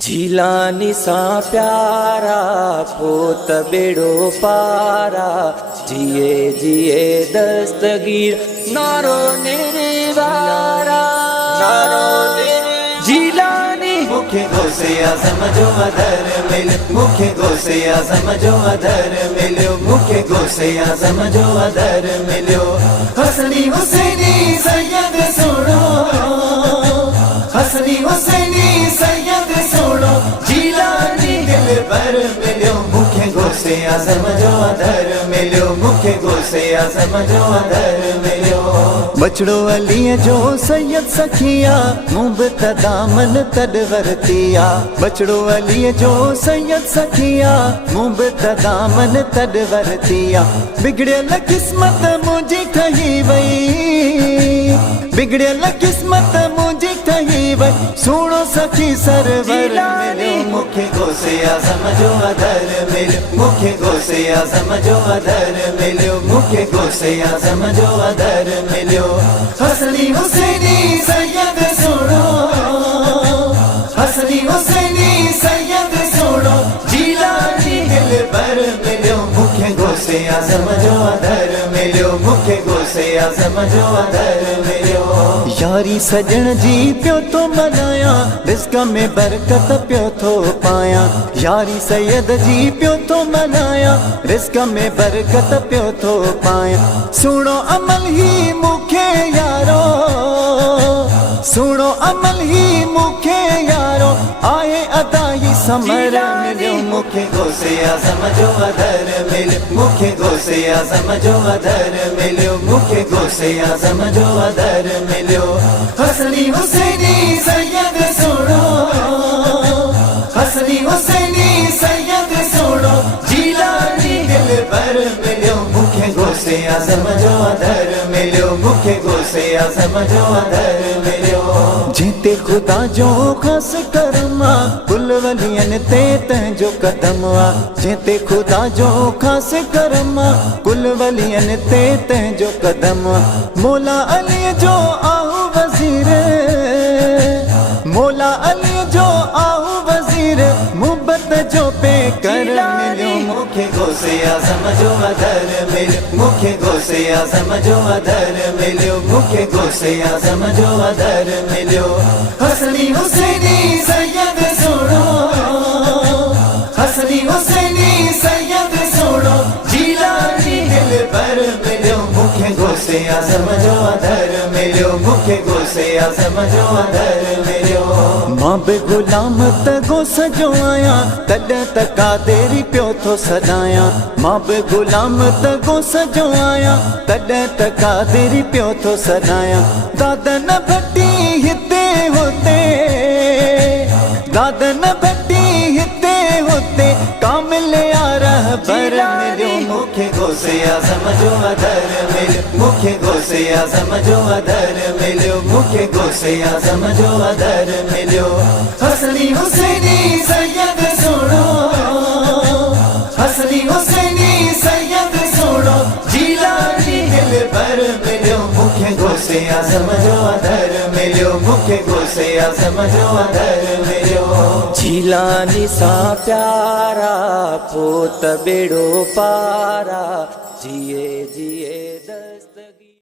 झीलानी सा प्यारा पोत बेड़ो पारा जिए जिए दस्तगीर नारो निर्वारा झीलानी मुखे गोसे आज़म जो अदर मिल मुखे गोसे आज़म जो अदर मिलो मुखे गोसे आज़म जो अदर मिलो हसनी हुसैनी सैयद सोड़ो हसनी हुसैनी सैयद सोड़ो जीलानी दिल पर मिलो मुखे गोसे आज़म जो अदर मिलो मुखे गोसे आज़म जो अदर मिलो बचड़ो अली जो सैयद सखिया मुबतदा मन तडवरतिया बचड़ो अली जो सैयद सखिया मुबतदा मन तडवरतिया बिगड़ियल किस्मत मुझी ठही वई बिगड़ियल किस्मत मुझी ठही वई सुनो सखी सरवर मिलो मुखे गोसे आज़म जो अदर मिलो मुखे गोसे आज़म जो अदर मिलो मुखे गोसे आज़म जो अदर मिलो हसनी हुसैनी सैयद सोड़ो हसनी हुसैनी सैयद सोड़ो जीलानी दिल पर मिलो मुखे गोसे आज़म जो अदर मिलो मुखे गोसे आज़म जो अदर मिलो यारी सजन जी पियो तो मनाया रिज़्क़ में बरकत पियो तो पाया यारी सैयद जी पियो तो मनाया रिज़्क़ में बरकत पियो तो पाया सुनो अमल ही मुखे यारो सुनो अमल ही मुखे यारो आए अदा ही समर मिलो मुखे गोसे आज़म जो अदर मिलो मुखे गोसे आज़म जो अदर मिलो मुखे गोसे आज़म जो अदर मिलो हसनी हुसैनी सैयद सोड़ो हसनी हुसैनी सैयद सोड़ो जीलानी दिल पर मिलो मुखे गोसे आज़म जो अदर मिलो मुखे गोसे आज़म जो अदर मिलो जीते खुदा जो खास करमा कुल वलियन ते तंहिंजो कदम आ जीते खुदा जो खास करमा कुल वलियन ते तंहिंजो कदम आ मौला अली जो आहू वज़ीर मौला अली जो आहू वज़ीर मुहब्बत जो पे कर मिलो मुखे गोसे आज़म जो अदर मिलो मुखे गोसे आज़म जो अदर मिलो मुखे गोसे आज़म जो अदर मिलो हसनी हुसैनी सैयद सोड़ो हसनी हुसैनी सैयद सोड़ो जीलानी दिल पर मिलो मुखे गोसे आज़म जो अदर मिलो मुखे गोसे आज़म जो अदर मिलो मां बे गुलाम त गोस जो आया तड तका तेरी पियो तो सदाया मां बे गुलाम त गोस जो आया तड तका तेरी पियो तो सदाया दादन भट्टी हिते होते दादन भट्टी हिते होते कामिल यारह पर मिलो मुखे गोसे आज़म जो अदर मिलो मुखे गोसे आज़म जो अदर मिलो मुखे गोसे आज़म जो अदर मिलो हसनी हुसैनी सैयद सोड़ो हसनी हुसैनी सैयद सोड़ो जीलानी दिल पर मिलो मुखे गोसे आज़म जो अदर मिलो मुखे गोसे आज़म जो अदर मिलो झीलानी सा प्यारा पोत बेड़ो पारा जिए जिए